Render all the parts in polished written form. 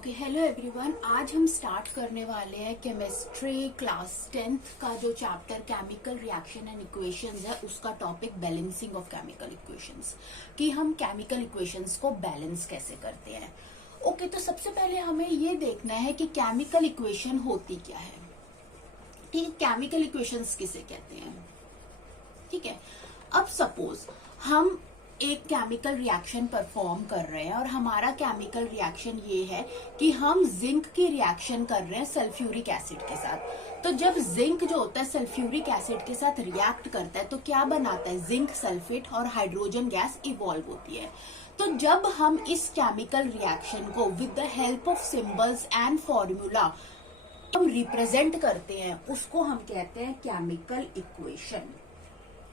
Okay, hello everyone. आज हम start करने वाले हैं केमिस्ट्री क्लास 10th का जो chapter chemical reaction and equations है, उसका topic balancing of chemical equations, कि हम केमिकल इक्वेशंस को बैलेंस कैसे करते हैं। ओके, तो सबसे पहले हमें ये देखना है कि केमिकल इक्वेशन होती क्या है। ठीक है, केमिकल इक्वेशंस किसे कहते हैं। ठीक है, अब सपोज हम एक केमिकल रिएक्शन परफॉर्म कर रहे हैं और हमारा केमिकल रिएक्शन ये है कि हम जिंक की रिएक्शन कर रहे हैं सल्फ्यूरिक एसिड के साथ। तो जब जिंक जो होता है सल्फ्यूरिक एसिड के साथ रिएक्ट करता है तो क्या बनाता है, जिंक सल्फेट और हाइड्रोजन गैस इवॉल्व होती है। तो जब हम इस केमिकल रिएक्शन को with the help of symbols and formula हम रिप्रेजेंट करते हैं, उसको हम कहते हैं केमिकल इक्वेशन।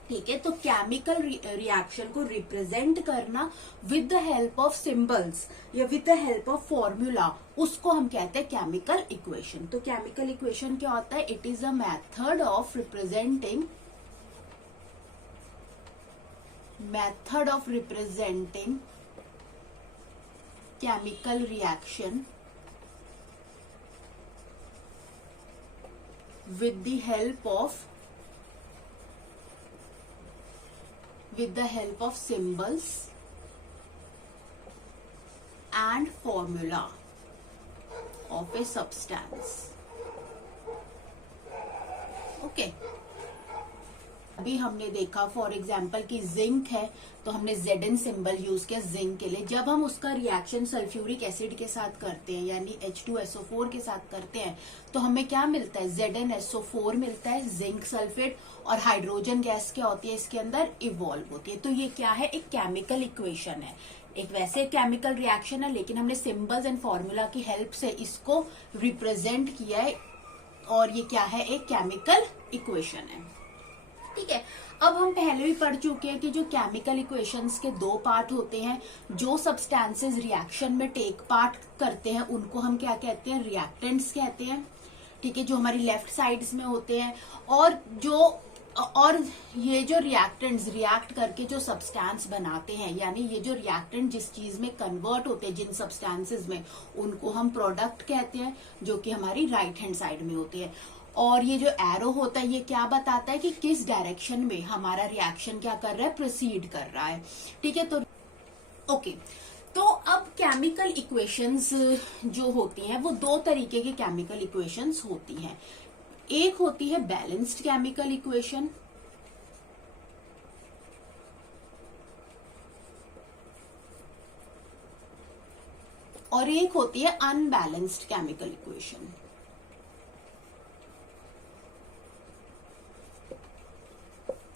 ठीक है, तो केमिकल रिएक्शन को रिप्रेजेंट करना with the help of symbols या with the help of formula, उसको हम कहते हैं केमिकल इक्वेशन। तो केमिकल इक्वेशन क्या होता है? It is a method of representing chemical reaction with the help of symbols and formula of a substance. Okay. अभी हमने देखा फॉर एग्जाम्पल कि जिंक है तो हमने Zn सिंबल यूज किया जिंक के लिए। जब हम उसका रिएक्शन सल्फ्यूरिक एसिड के साथ करते हैं यानी H2SO4 के साथ करते हैं तो हमें क्या मिलता है, ZnSO4 मिलता है, जिंक सल्फेट, और हाइड्रोजन गैस क्या होती है इसके अंदर, इवॉल्व होती है। तो ये क्या है, एक केमिकल इक्वेशन है। एक वैसे केमिकल रिएक्शन है लेकिन हमने सिंबल्स एंड फॉर्मूला की हेल्प से इसको रिप्रेजेंट किया है और ये क्या है, एक केमिकल इक्वेशन है। ठीक है, अब हम पहले भी पढ़ चुके हैं कि जो केमिकल इक्वेशंस के दो पार्ट होते हैं। जो सब्सटेंसेस रिएक्शन में टेक पार्ट करते हैं उनको हम क्या कहते हैं, रिएक्टेंट्स कहते हैं। ठीक है, जो हमारी लेफ्ट साइड्स में होते हैं। और ये जो रिएक्टेंट्स रिएक्ट करके जो सब्सटेंस बनाते हैं, यानी ये जो रिएक्टेंट जिस चीज में कन्वर्ट होते हैं जिन सब्सटेंसेस में, उनको हम प्रोडक्ट कहते हैं, जो कि हमारी राइट हैंड साइड में होती है। और ये जो एरो होता है ये क्या बताता है कि किस डायरेक्शन में हमारा रिएक्शन क्या कर रहा है, प्रोसीड कर रहा है। ठीक है, तो ओके, तो अब केमिकल इक्वेशंस जो होती हैं वो दो तरीके की केमिकल इक्वेशंस होती हैं। एक होती है बैलेंस्ड केमिकल इक्वेशन, और एक होती है अनबैलेंस्ड केमिकल इक्वेशन।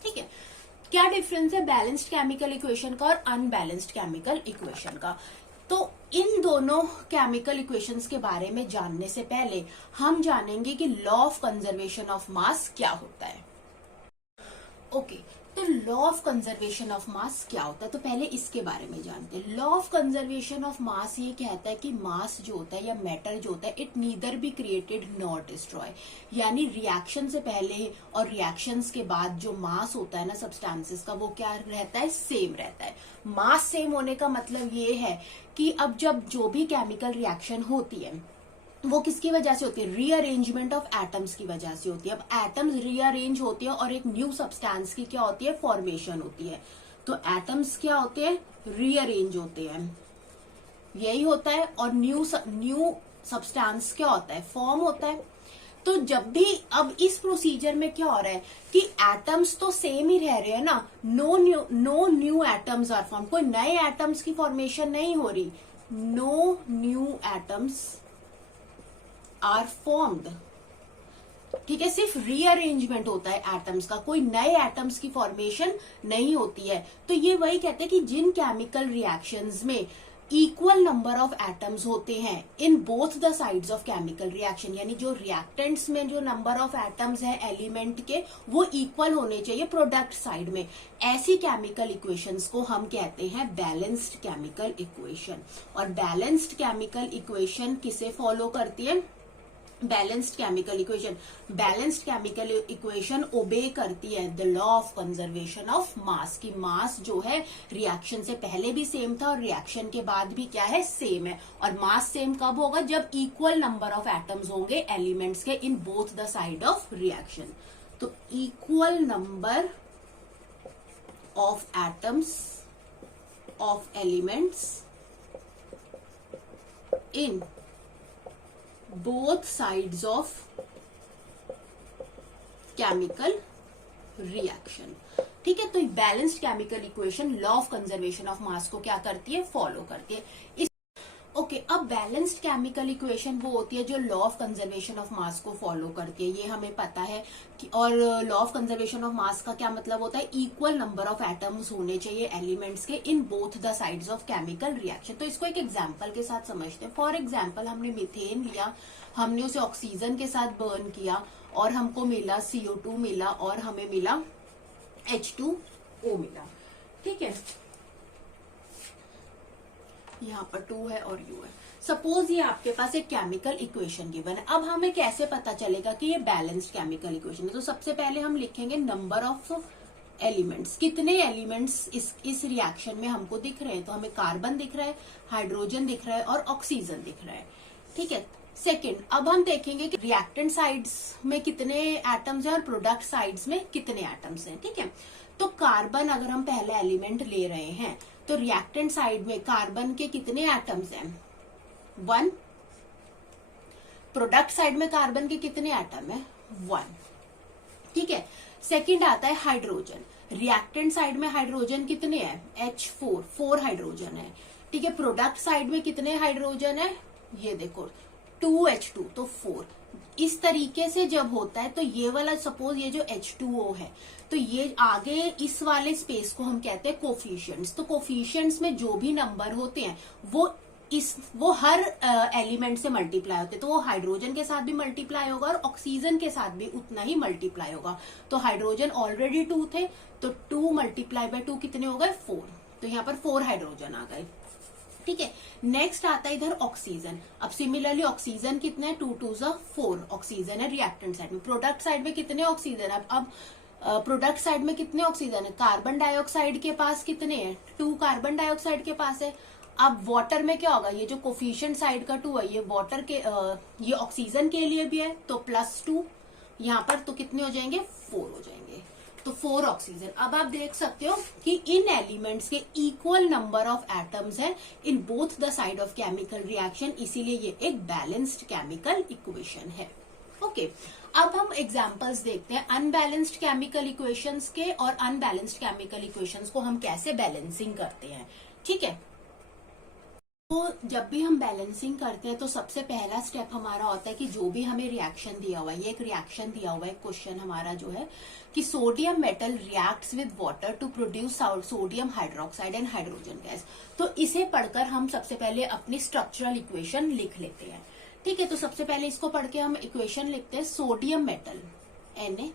ठीक है, क्या डिफरेंस है बैलेंस्ड केमिकल इक्वेशन का और अनबैलेंस्ड केमिकल इक्वेशन का? तो इन दोनों केमिकल इक्वेशंस के बारे में जानने से पहले हम जानेंगे कि लॉ ऑफ कंजर्वेशन ऑफ मास क्या होता है। ओके, तो लॉ ऑफ कंजर्वेशन ऑफ मास क्या होता है, तो पहले इसके बारे में जानते हैं। लॉ ऑफ कंजर्वेशन ऑफ मास ये कहता है कि मास जो होता है या मैटर जो होता है, it neither be created not destroy, यानी रिएक्शन से पहले और रिएक्शंस के बाद जो मास होता है ना सब्सटेंसेस का, वो क्या रहता है, सेम रहता है। मास सेम होने का मतलब ये है कि अब जब जो भी केमिकल रिएक्शन होती है वो किसकी वजह से होती है, रीअरेंजमेंट ऑफ एटम्स की वजह से होती है। अब एटम्स रीअरेंज होती है और एक न्यू सब्सटेंस की क्या होती है, फॉर्मेशन होती है। तो एटम्स क्या होते हैं, रीअरेंज होते हैं, यही होता है। और न्यू सब्सटेंस क्या होता है, फॉर्म होता है। तो जब भी अब इस प्रोसीजर में क्या हो रहा है कि एटम्स तो सेम ही रह रहे हैं ना, no new atoms are form, कोई नए एटम्स की फॉर्मेशन नहीं हो रही, no new atoms are formed. ठीक है, सिर्फ रीअरेंजमेंट होता है एटम्स का, कोई नए एटम्स की फॉर्मेशन नहीं होती है। तो ये वही कहते हैं कि जिन केमिकल रिएक्शंस में इक्वल नंबर ऑफ एटम्स होते हैं इन both the sides of chemical reaction, यानी जो रिएक्टेंट्स में जो नंबर ऑफ एटम्स है एलिमेंट के वो इक्वल होने चाहिए प्रोडक्ट साइड में, ऐसी केमिकल इक्वेशंस को हम कहते हैं बैलेंस्ड केमिकल इक्वेशन। और बैलेंस्ड केमिकल इक्वेशन किसे फॉलो करती है, balanced chemical equation, balanced chemical equation ओबे करती है the law of conservation of मास, की मास जो है रिएक्शन से पहले भी सेम था और रिएक्शन के बाद भी क्या है, सेम है। और मास सेम कब होगा, जब इक्वल नंबर ऑफ एटम्स होंगे एलिमेंट्स के in both the side of reaction. तो equal number of atoms of elements in both sides of chemical reaction। ठीक है, तो balanced chemical equation law of conservation of mass को क्या करती है, फॉलो करती है। ओके, अब बैलेंस्ड केमिकल इक्वेशन वो होती है जो law of conservation of mass को फॉलो करती है, ये हमें पता है कि। और लॉ ऑफ कंजर्वेशन ऑफ मास का क्या मतलब होता है, इक्वल नंबर ऑफ एटम्स होने चाहिए एलिमेंट्स के in both the sides of chemical reaction. तो इसको एक एग्जांपल के साथ समझते हैं। फॉर एग्जांपल, हमने मीथेन लिया, हमने उसे ऑक्सीजन के साथ बर्न किया और हमको मिला CO2 मिला और हमें मिला H2O मिला। ठीक है, यहाँ पर 2 है और U है। सपोज ये आपके पास एक केमिकल इक्वेशन गिवन है। अब हमें कैसे पता चलेगा कि ये बैलेंस्ड केमिकल इक्वेशन है, तो सबसे पहले हम लिखेंगे नंबर ऑफ एलिमेंट्स, कितने एलिमेंट्स इस रिएक्शन में हमको दिख रहे हैं। तो हमें कार्बन दिख रहा है, हाइड्रोजन दिख रहा है और ऑक्सीजन दिख रहा है। ठीक है, सेकेंड, अब हम देखेंगे कि रिएक्टेंट साइड्स में कितने एटम्स हैं और प्रोडक्ट साइड्स में कितने एटम्स हैं। ठीक है, तो कार्बन अगर हम पहला एलिमेंट ले रहे हैं तो रिएक्टेंट साइड में कार्बन के कितने एटम्स हैं, 1। प्रोडक्ट साइड में कार्बन के कितने एटम है, 1। ठीक है, सेकंड आता है हाइड्रोजन, रिएक्टेंट साइड में हाइड्रोजन कितने हैं, H4, 4 हाइड्रोजन है। ठीक है, प्रोडक्ट साइड में कितने हाइड्रोजन है, ये देखो 2H2, तो 4। इस तरीके से जब होता है तो ये वाला, सपोज ये जो H2O है, तो ये आगे इस वाले स्पेस को हम कहते हैं कोफिशिएंट्स। तो कोफिशिएंट्स में जो भी नंबर होते हैं वो हर एलिमेंट से मल्टीप्लाई होते हैं। तो वो हाइड्रोजन के साथ भी मल्टीप्लाई होगा और ऑक्सीजन के साथ भी उतना ही मल्टीप्लाई होगा। तो हाइड्रोजन ऑलरेडी 2 थे, तो 2 मल्टीप्लाई बाय 2 कितने हो गए, 4। तो यहाँ पर 4 हाइड्रोजन आ गए। ठीक है, नेक्स्ट आता है इधर ऑक्सीजन। अब सिमिलरली ऑक्सीजन कितने हैं, 2 2 4 ऑक्सीजन है रिएक्टेंट साइड में। प्रोडक्ट साइड में कितने ऑक्सीजन है, अब प्रोडक्ट साइड में कितने ऑक्सीजन है, कार्बन डाइऑक्साइड के पास कितने हैं, 2 कार्बन डाइऑक्साइड के पास है। अब वाटर में क्या होगा, ये जो कोफिशिएंट साइड का 2 है ये वाटर के ये ऑक्सीजन के लिए भी है, तो +2 यहाँ पर, तो कितने हो जाएंगे, 4 हो जाएंगे। तो 4 ऑक्सीजन। अब आप देख सकते हो कि इन एलिमेंट्स के इक्वल नंबर ऑफ एटम्स है इन both the side of chemical reaction, इसीलिए ये एक बैलेंस्ड केमिकल इक्वेशन है। ओके, अब हम एग्जांपल्स देखते हैं अनबैलेंस्ड केमिकल इक्वेशंस के, और अनबैलेंस्ड केमिकल इक्वेशंस को हम कैसे बैलेंसिंग करते हैं। ठीक है, तो जब भी हम बैलेंसिंग करते हैं तो सबसे पहला स्टेप हमारा होता है कि जो भी हमें रिएक्शन दिया हुआ है, ये एक रिएक्शन दिया हुआ है, क्वेश्चन हमारा जो है कि sodium metal reacts with water to produce sodium hydroxide and hydrogen gas. तो इसे पढ़कर हम सबसे पहले अपनी स्ट्रक्चरल इक्वेशन लिख लेते हैं। ठीक है, तो सबसे पहले इसको पढ़ के हम इक्वेशन लिखते हैं, sodium metal Na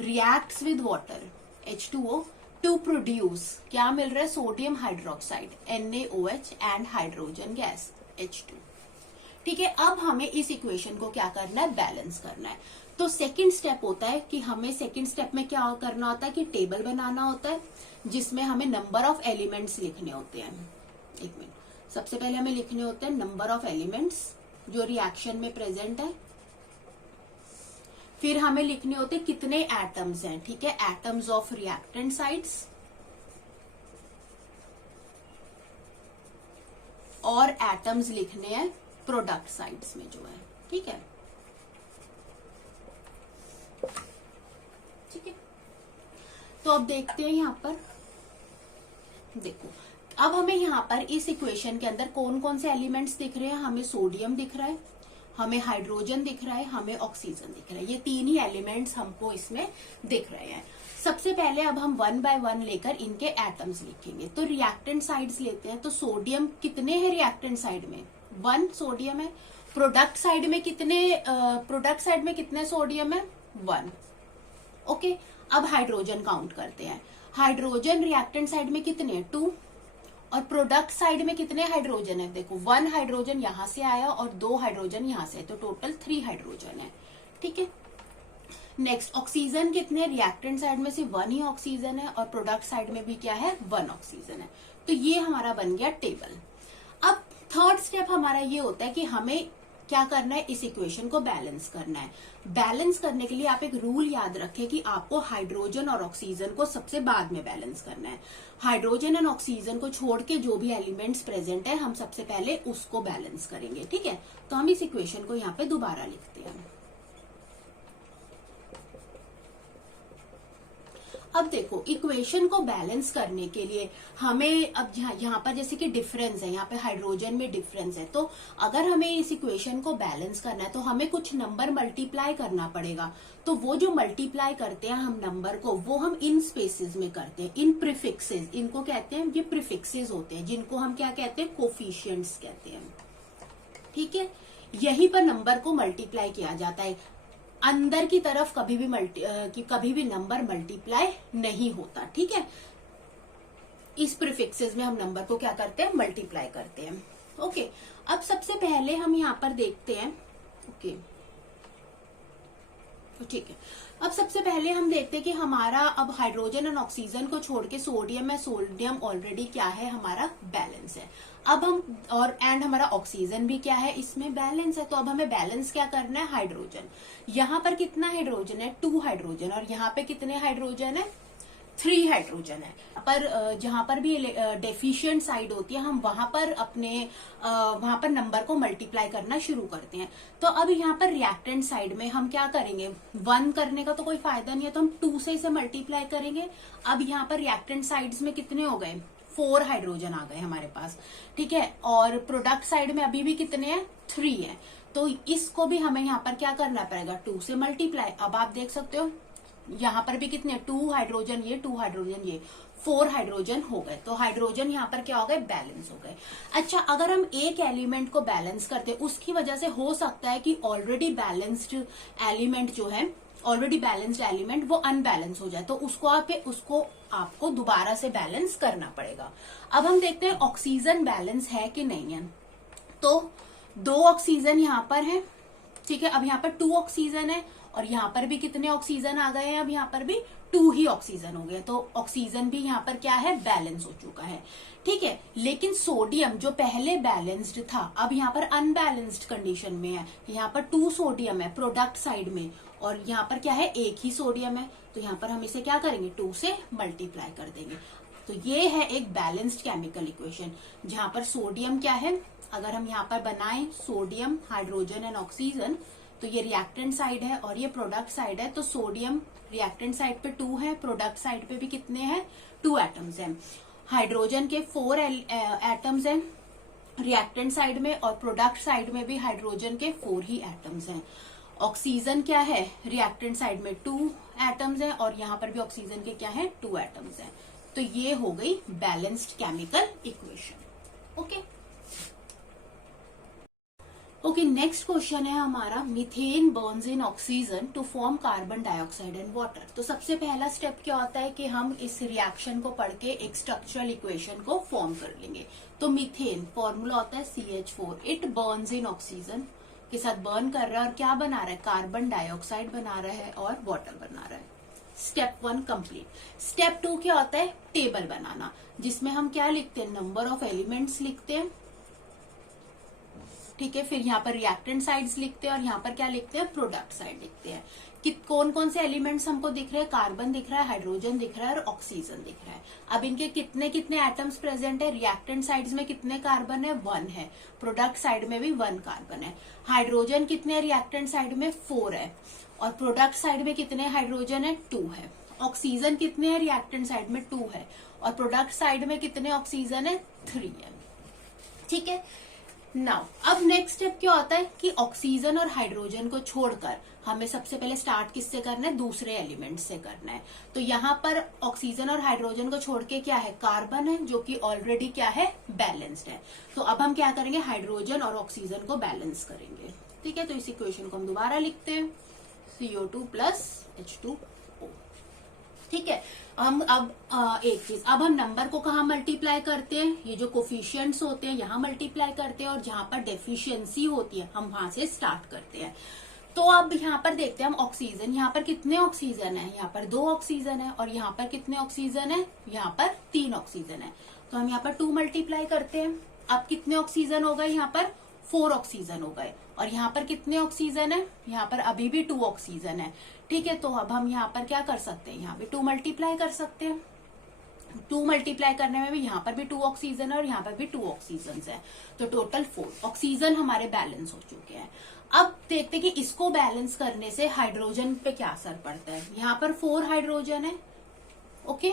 reacts with water H2O to produce, क्या मिल रहा है, sodium hydroxide NaOH and hydrogen gas H2। ठीक है, अब हमें इस इक्वेशन को क्या करना है, बैलेंस करना है। तो सेकंड स्टेप होता है कि हमें सेकंड स्टेप में क्या करना होता है कि टेबल बनाना होता है जिसमें हमें नंबर ऑफ एलिमेंट्स लिखने होते हैं। एक मिनट, सबसे पहले हमें लिखने होते हैं नंबर ऑफ एलिमेंट्स जो रिएक्शन में प्रेजेंट है, फिर हमें लिखने होते कितने एटम्स हैं। ठीक है, एटम्स ऑफ रिएक्टेंट साइड्स और एटम्स लिखने हैं प्रोडक्ट साइड्स में जो है। ठीक है, ठीक है, तो अब देखते हैं यहां पर, देखो अब हमें यहाँ पर इस इक्वेशन के अंदर कौन कौन से एलिमेंट्स दिख रहे हैं, हमें सोडियम दिख रहा है, हमें हाइड्रोजन दिख रहा है, हमें ऑक्सीजन दिख रहा है। ये 3 ही एलिमेंट्स हमको इसमें दिख रहे हैं। सबसे पहले अब हम 1 बाय 1 लेकर इनके एटम्स लिखेंगे। तो रिएक्टेंट साइड्स लेते हैं, तो सोडियम कितने हैं रिएक्टेंट साइड में, 1 सोडियम है। प्रोडक्ट साइड में कितने सोडियम है, 1। ओके, अब हाइड्रोजन काउंट करते हैं। हाइड्रोजन रिएक्टेंट साइड में कितने हैं, 2, और प्रोडक्ट साइड में कितने हाइड्रोजन है, देखो 1 हाइड्रोजन यहां से आया और 2 हाइड्रोजन यहां से, तो टोटल 3 हाइड्रोजन है। ठीक है, नेक्स्ट ऑक्सीजन कितने, रिएक्टेंट साइड में सिर्फ 1 ही ऑक्सीजन है और प्रोडक्ट साइड में भी क्या है 1 ऑक्सीजन है। तो ये हमारा बन गया टेबल। अब थर्ड स्टेप हमारा ये होता है कि हमें क्या करना है, इस इक्वेशन को बैलेंस करना है। बैलेंस करने के लिए आप एक रूल याद रखें कि आपको हाइड्रोजन और ऑक्सीजन को सबसे बाद में बैलेंस करना है। हाइड्रोजन एंड ऑक्सीजन को छोड़ के जो भी एलिमेंट्स प्रेजेंट है हम सबसे पहले उसको बैलेंस करेंगे। ठीक है, तो हम इस इक्वेशन को यहाँ पे दोबारा लिखते हैं। अब देखो इक्वेशन को बैलेंस करने के लिए हमें अब यहाँ पर जैसे कि डिफरेंस है, यहाँ पे हाइड्रोजन में डिफरेंस है, तो अगर हमें इस इक्वेशन को बैलेंस करना है तो हमें कुछ नंबर मल्टीप्लाई करना पड़ेगा। तो वो जो मल्टीप्लाई करते हैं हम नंबर को, वो हम इन स्पेसेस में करते हैं, इन प्रीफिक्सेस, इनको कहते हैं, ये प्रीफिक्सेस होते हैं जिनको हम क्या कहते हैं, कोफिशिएंट्स कहते हैं। ठीक है, यहीं पर नंबर को मल्टीप्लाई किया जाता है। अंदर की तरफ कभी भी नंबर मल्टीप्लाई नहीं होता। ठीक है, इस प्रीफिक्सेस में हम नंबर को क्या करते हैं, मल्टीप्लाई करते हैं। ओके, अब सबसे पहले हम यहाँ पर देखते हैं। ओके, ठीक है, अब सबसे पहले हम देखते हैं कि हमारा अब हाइड्रोजन और ऑक्सीजन को छोड़ के सोडियम है, सोडियम ऑलरेडी क्या है हमारा बैलेंस है। अब हम और एंड हमारा ऑक्सीजन भी क्या है इसमें बैलेंस है। तो अब हमें बैलेंस क्या करना है, हाइड्रोजन। यहाँ पर कितना हाइड्रोजन है, 2 हाइड्रोजन, और यहाँ पे कितने हाइड्रोजन है, 3 हाइड्रोजन है। पर जहां पर भी डेफिशिएंट साइड होती है हम वहां पर नंबर को मल्टीप्लाई करना शुरू करते हैं। तो अब यहाँ पर रिएक्टेंट साइड में हम क्या करेंगे, 1 करने का तो कोई फायदा नहीं है, तो हम 2 से इसे मल्टीप्लाई करेंगे। अब यहाँ पर रिएक्टेंट साइड्स में कितने हो गए, 4 हाइड्रोजन आ गए हमारे पास। ठीक है, और प्रोडक्ट साइड में अभी भी कितने हैं, 3 है। तो इसको भी हमें यहाँ पर क्या करना पड़ेगा, 2 से मल्टीप्लाई। अब आप देख सकते हो यहाँ पर भी कितने, 2 हाइड्रोजन ये, 2 हाइड्रोजन ये, 4 हाइड्रोजन हो गए। तो हाइड्रोजन यहाँ पर क्या हो गए, बैलेंस हो गए। अच्छा, अगर हम एक एलिमेंट को बैलेंस करते उसकी वजह से हो सकता है कि ऑलरेडी बैलेंस्ड एलिमेंट जो है, ऑलरेडी बैलेंस्ड एलिमेंट वो अनबैलेंस हो जाए, तो उसको आपको दोबारा से बैलेंस करना पड़ेगा। अब हम देखते हैं ऑक्सीजन बैलेंस है कि नहीं है। तो 2 ऑक्सीजन यहाँ पर है। ठीक है, अब यहाँ पर 2 ऑक्सीजन है और यहाँ पर भी कितने ऑक्सीजन आ गए हैं, अब यहाँ पर भी 2 ही ऑक्सीजन हो गए। तो ऑक्सीजन भी यहाँ पर क्या है, बैलेंस हो चुका है। ठीक है, लेकिन सोडियम जो पहले बैलेंस्ड था अब यहाँ पर अनबैलेंस्ड कंडीशन में है। यहाँ पर 2 सोडियम है प्रोडक्ट साइड में और यहाँ पर क्या है, 1 ही सोडियम है। तो यहाँ पर हम इसे क्या करेंगे, 2 से मल्टीप्लाई कर देंगे। तो ये है एक बैलेंस्ड केमिकल इक्वेशन जहां पर सोडियम क्या है, अगर हम यहाँ पर बनाएं सोडियम, हाइड्रोजन एंड ऑक्सीजन, तो ये रिएक्टेंट साइड है और ये प्रोडक्ट साइड है। तो सोडियम रिएक्टेंट साइड पे 2 है, प्रोडक्ट साइड पे भी कितने हैं, 2 एटम्स हैं। हाइड्रोजन के 4 एटम्स हैं रिएक्टेंट साइड में और प्रोडक्ट साइड में भी हाइड्रोजन के 4 ही एटम्स हैं। ऑक्सीजन क्या है, रिएक्टेंट साइड में 2 एटम्स हैं और यहाँ पर भी ऑक्सीजन के क्या है, 2 एटम्स हैं। तो ये हो गई balanced chemical equation. Okay, next question है हमारा, methane burns in oxygen to form carbon dioxide and water. तो सबसे पहला स्टेप क्या होता है कि हम इस रिएक्शन को पढ़ के एक स्ट्रक्चरल इक्वेशन को फॉर्म कर लेंगे। तो मीथेन फॉर्मूला होता है CH4, it Burns in oxygen के साथ बर्न कर रहा है और क्या बना रहा है, कार्बन डाइऑक्साइड बना रहा है और वाटर बना रहा है। Step 1 complete. स्टेप 2 क्या होता है, टेबल बनाना, जिसमें हम क्या लिखते हैं, नंबर ऑफ एलिमेंट्स लिखते हैं। ठीक है, फिर यहाँ पर रिएक्टेंट साइड्स लिखते हैं और यहाँ पर क्या लिखते हैं, प्रोडक्ट साइड लिखते हैं कि कौन कौन से एलिमेंट्स हमको दिख रहे हैं, कार्बन दिख रहा है, हाइड्रोजन दिख रहा है और ऑक्सीजन दिख रहा है। अब इनके कितने कितने एटम्स प्रेजेंट है, रिएक्टेंट साइड्स में कितने कार्बन है, 1 है, प्रोडक्ट साइड में भी 1 कार्बन है। हाइड्रोजन कितने, रिएक्टेंट साइड में 4 है और प्रोडक्ट साइड में कितने हाइड्रोजन है, 2 है। ऑक्सीजन कितने हैं, रिएक्टेंट साइड में 2 है और प्रोडक्ट साइड में कितने ऑक्सीजन है, 3 है। ठीक है, नाउ अब नेक्स्ट स्टेप क्या होता है कि ऑक्सीजन और हाइड्रोजन को छोड़कर हमें सबसे पहले स्टार्ट किससे करना है, दूसरे एलिमेंट से करना है। तो यहाँ पर ऑक्सीजन और हाइड्रोजन को छोड़ के क्या है, कार्बन है जो कि ऑलरेडी क्या है, बैलेंस्ड है। तो अब हम क्या करेंगे, हाइड्रोजन और ऑक्सीजन को बैलेंस करेंगे। ठीक है, तो इस इक्वेशन को हम दोबारा लिखते हैं, CO2 + H2O। ठीक है। हम अब एक चीज, अब हम नंबर को कहाँ मल्टीप्लाई करते हैं, ये जो कोफिशिएंट्स होते हैं यहाँ मल्टीप्लाई करते हैं, और जहां पर डेफिशिएंसी होती है हम वहां से स्टार्ट करते हैं। तो अब यहाँ पर देखते हैं हम ऑक्सीजन, यहाँ पर कितने ऑक्सीजन है, यहाँ पर 2 ऑक्सीजन है, और यहाँ पर कितने ऑक्सीजन है, यहाँ पर 3 ऑक्सीजन है। तो हम यहाँ पर 2 मल्टीप्लाई करते हैं। अब कितने ऑक्सीजन हो गए, यहाँ पर 4 ऑक्सीजन हो गए, और यहाँ पर कितने ऑक्सीजन है, यहाँ पर अभी भी 2 ऑक्सीजन है। ठीक है, तो अब हम यहाँ पर क्या कर सकते हैं, यहाँ पे 2 मल्टीप्लाई कर सकते हैं। 2 मल्टीप्लाई करने में भी यहाँ पर भी 2 ऑक्सीजन है और यहाँ पर भी 2 ऑक्सीजन है, तो टोटल 4 ऑक्सीजन हमारे बैलेंस हो चुके हैं। अब देखते हैं कि इसको बैलेंस करने से हाइड्रोजन पे क्या असर पड़ता है। यहाँ पर 4 हाइड्रोजन है, ओके।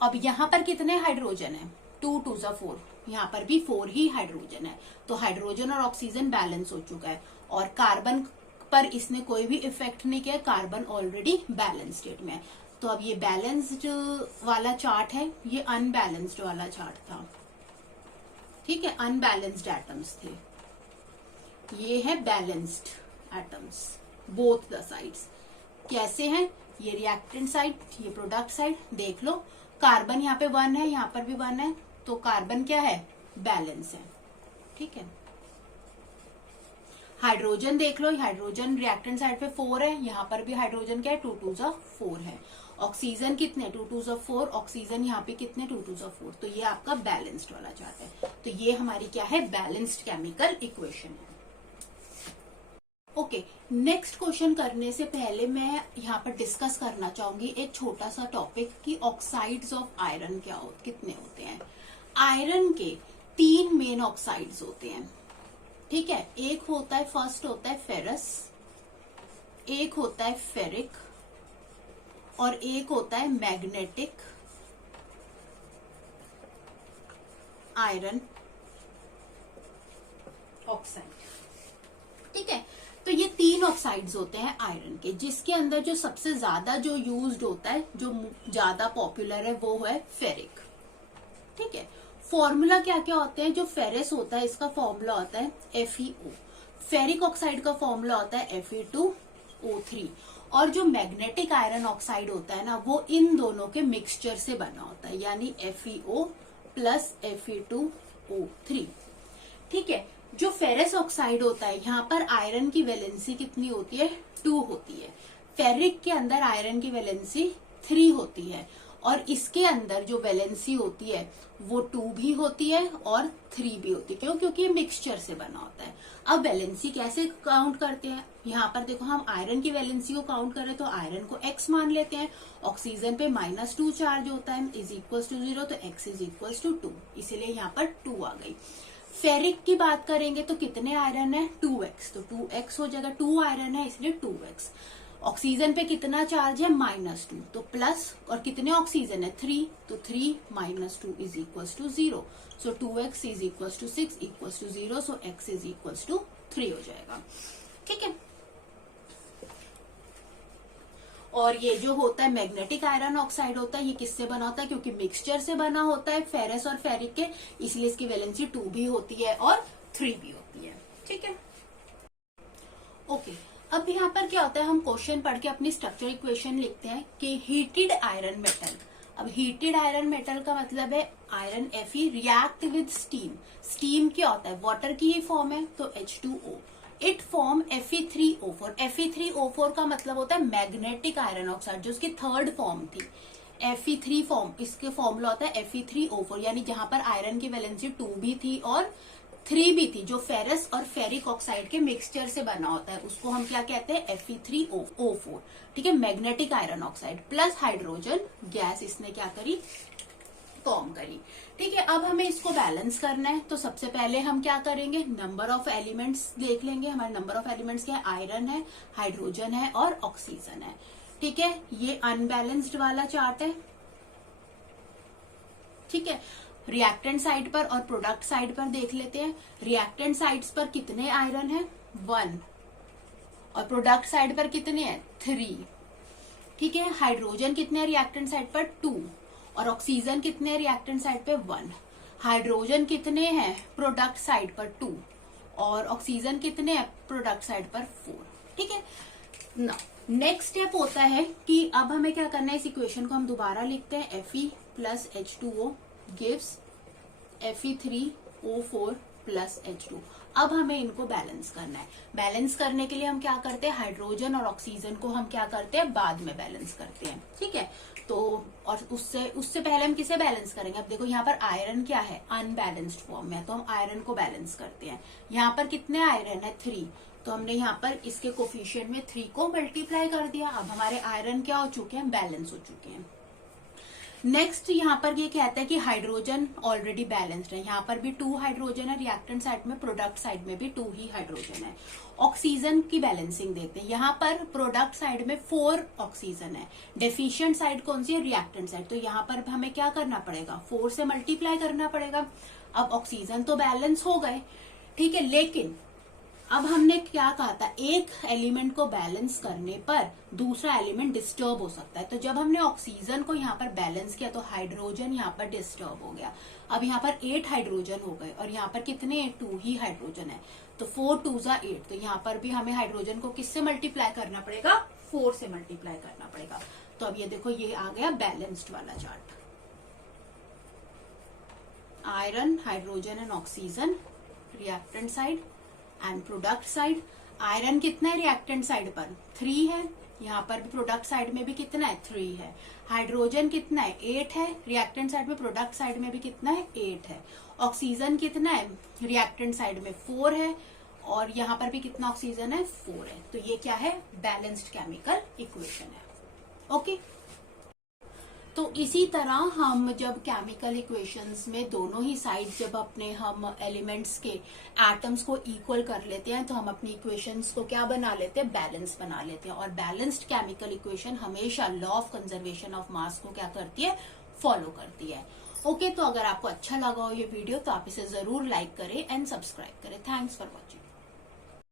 अब यहाँ पर कितने हाइड्रोजन है, 2 2 4, यहाँ पर भी 4 ही हाइड्रोजन है। तो हाइड्रोजन और ऑक्सीजन बैलेंस हो चुका है, और कार्बन पर इसने कोई भी इफेक्ट नहीं किया, कार्बन ऑलरेडी बैलेंस स्टेट में है। तो अब ये बैलेंस्ड वाला चार्ट है, ये अनबैलेंस्ड वाला चार्ट था। ठीक है, अनबैलेंस्ड एटम्स थे, ये है balanced atoms, both the sides. कैसे हैं, ये रिएक्टेंट साइड, ये प्रोडक्ट साइड। देख लो, कार्बन यहाँ पे 1 है, यहाँ पर भी 1 है, तो कार्बन क्या है, बैलेंस है। ठीक है, हाइड्रोजन देख लो, हाइड्रोजन रिएक्टेंट साइड पे 4 है, यहाँ पर भी हाइड्रोजन क्या है, 2 2 4 है। ऑक्सीजन कितने, 2 2 4, ऑक्सीजन यहाँ पे कितने, 2 2 4। तो ये आपका बैलेंस्ड वाला चार्ट है। तो ये हमारी क्या है, बैलेंस्ड केमिकल इक्वेशन है। ओके, नेक्स्ट क्वेश्चन करने से पहले मैं यहाँ पर डिस्कस करना चाहूंगी एक छोटा सा टॉपिक कि ऑक्साइड्स ऑफ आयरन कितने होते हैं। आयरन के 3 मेन ऑक्साइड्स होते हैं। ठीक है, एक होता है, फर्स्ट होता है फेरस, एक होता है फेरिक, और एक होता है मैग्नेटिक आयरन ऑक्साइड। ठीक है, तो ये 3 ऑक्साइड्स होते हैं आयरन के, जिसके अंदर जो सबसे ज्यादा जो यूज्ड होता है, जो ज्यादा पॉपुलर है, वो है फेरिक। ठीक है, फॉर्मूला क्या क्या होते हैं, जो फेरस होता है इसका फॉर्मूला होता है FeO, फेरिक ऑक्साइड का फॉर्मूला होता है Fe2O3, और जो मैग्नेटिक आयरन ऑक्साइड होता है ना, वो इन दोनों के मिक्सचर से बना होता है, यानी FeO प्लस Fe2O3। ठीक है, जो फेरस ऑक्साइड होता है, यहाँ पर आयरन की वैलेंसी कितनी होती है, 2 होती है। फेरिक के अंदर आयरन की वैलेंसी 3 होती है, और इसके अंदर जो वैलेंसी होती है वो 2 भी होती है और 3 भी होती है। क्यों, क्योंकि ये मिक्सचर से बना होता है। अब वैलेंसी कैसे काउंट करते हैं, यहाँ पर देखो, हम आयरन की वैलेंसी को काउंट करें तो आयरन को x मान लेते हैं, ऑक्सीजन पे -2 चार्ज होता है, इज इक्वल टू 0, तो x इज इक्वल टू 2, इसीलिए यहाँ पर 2 आ गई। फेरिक की बात करेंगे तो कितने आयरन है, 2x, तो 2x हो जाएगा, 2 आयरन है इसलिए 2x। ऑक्सीजन पे कितना चार्ज है, -2, तो प्लस, और कितने ऑक्सीजन है, 3, तो 3 - 2 is equal to 0, so 2x is equal to 6 equal to 0, so x is equal to 3 हो जाएगा। ठीक है, और ये जो होता है मैग्नेटिक आयरन ऑक्साइड होता है, ये किससे बना होता है, क्योंकि मिक्सचर से बना होता है फेरस और फेरिक के, इसलिए इसकी वैलेंसी 2 भी होती है और 3 भी होती है। ठीक है, ओके। अब यहाँ पर क्या होता है, हम क्वेश्चन पढ़ के अपनी स्ट्रक्चर इक्वेशन लिखते हैं कि हीटेड आयरन मेटल। अब हीटेड आयरन मेटल का मतलब है iron Fe react with steam. Steam क्या होता है, वाटर की ही फॉर्म है, तो H2O, it form Fe3O4। Fe3O4 का मतलब होता है मैग्नेटिक आयरन ऑक्साइड, जो उसकी 3rd फॉर्म थी। Fe3 फॉर्म, इसके फॉर्मूला होता है Fe3O4, यानी जहां पर आयरन की वैलेंसी 2 भी थी और 3 भी थी, जो फेरस और फेरिक ऑक्साइड के मिक्सचर से बना होता है, उसको हम क्या कहते हैं, Fe3O4। ठीक है, magnetic iron oxide plus hydrogen gas इसने क्या करी, फॉर्म करी। ठीक है, अब हमें इसको बैलेंस करना है, तो सबसे पहले हम क्या करेंगे, नंबर ऑफ एलिमेंट्स देख लेंगे। हमारे नंबर ऑफ एलिमेंट्स क्या है, आयरन है, हाइड्रोजन है और ऑक्सीजन है। ठीक है, ये अनबैलेंस्ड वाला चार्ट है। ठीक है, रिएक्टेंट साइड पर और प्रोडक्ट साइड पर देख लेते हैं। रिएक्टेंट साइड्स पर कितने आयरन है, 1, और प्रोडक्ट साइड पर कितने हैं, 3। ठीक है, हाइड्रोजन कितने हैं रिएक्टेंट साइड पर, 2, और ऑक्सीजन कितने हैं रिएक्टेंट साइड पे, 1। हाइड्रोजन कितने हैं प्रोडक्ट साइड पर, 2, और ऑक्सीजन कितने हैं प्रोडक्ट साइड पर, 4। ठीक है ना, नेक्स्ट स्टेप होता है कि अब हमें क्या करना है, इस इक्वेशन को हम दोबारा लिखते हैं, Fe plus H2O gives Fe3O4 plus H2। अब हमें इनको बैलेंस करना है। बैलेंस करने के लिए हम क्या करते हैं, हाइड्रोजन और ऑक्सीजन को हम क्या करते हैं, बाद में बैलेंस करते हैं, ठीक है। तो और उससे पहले हम किसे बैलेंस करेंगे, अब देखो यहाँ पर आयरन क्या है, अनबैलेंस्ड फॉर्म में, तो हम आयरन को बैलेंस करते हैं। यहाँ पर कितने आयरन है, 3, तो हमने यहाँ पर इसके कोफिशिएंट में 3 को मल्टीप्लाई कर दिया। अब हमारे आयरन क्या हो चुके हैं, बैलेंस हो चुके हैं। नेक्स्ट यहाँ पर ये कहता है कि हाइड्रोजन ऑलरेडी बैलेंस्ड है, यहाँ पर भी 2 हाइड्रोजन है, रिएक्टेंट साइड में, प्रोडक्ट साइड में भी 2 ही हाइड्रोजन है। ऑक्सीजन की बैलेंसिंग देखते हैं, यहाँ पर प्रोडक्ट साइड में 4 ऑक्सीजन है, डेफिशिएंट साइड कौन सी है, रिएक्टेंट साइड, तो यहाँ पर हमें क्या करना पड़ेगा, 4 से मल्टीप्लाई करना पड़ेगा। अब ऑक्सीजन तो बैलेंस हो गए, ठीक है, लेकिन अब हमने क्या कहा था, एक एलिमेंट को बैलेंस करने पर दूसरा एलिमेंट डिस्टर्ब हो सकता है। तो जब हमने ऑक्सीजन को यहाँ पर बैलेंस किया तो हाइड्रोजन यहाँ पर डिस्टर्ब हो गया। अब यहाँ पर 8 हाइड्रोजन हो गए और यहाँ पर कितने, 2 ही हाइड्रोजन है, तो 4 2 8, तो यहाँ पर भी हमें हाइड्रोजन को किससे मल्टीप्लाई करना पड़ेगा, 4 से मल्टीप्लाई करना पड़ेगा। तो अब ये देखो, ये आ गया बैलेंस्ड वाला chart. Iron, hydrogen and oxygen, reactant side and product side. Iron कितना है रिएक्टेंट साइड पर, 3 है, यहाँ पर भी प्रोडक्ट साइड में भी कितना है, 3 है। हाइड्रोजन कितना है, 8 है, रिएक्टेंट साइड में, प्रोडक्ट साइड में भी कितना है, 8 है। ऑक्सीजन कितना है, रिएक्टेंट साइड में 4 है और यहाँ पर भी कितना ऑक्सीजन है, 4 है। तो ये क्या है, बैलेंस्ड केमिकल इक्वेशन है। ओके, तो इसी तरह हम जब केमिकल इक्वेशंस में दोनों ही साइड जब अपने हम एलिमेंट्स के एटम्स को इक्वल कर लेते हैं तो हम अपनी इक्वेशंस को क्या बना लेते हैं, बैलेंस बना लेते हैं। और बैलेंस्ड केमिकल इक्वेशन हमेशा law of conservation of mass को क्या करती है, फॉलो करती है। ओके, तो अगर आपको अच्छा लगा हो ये वीडियो तो आप इसे जरूर लाइक करें एंड सब्सक्राइब करें। Thanks for watching.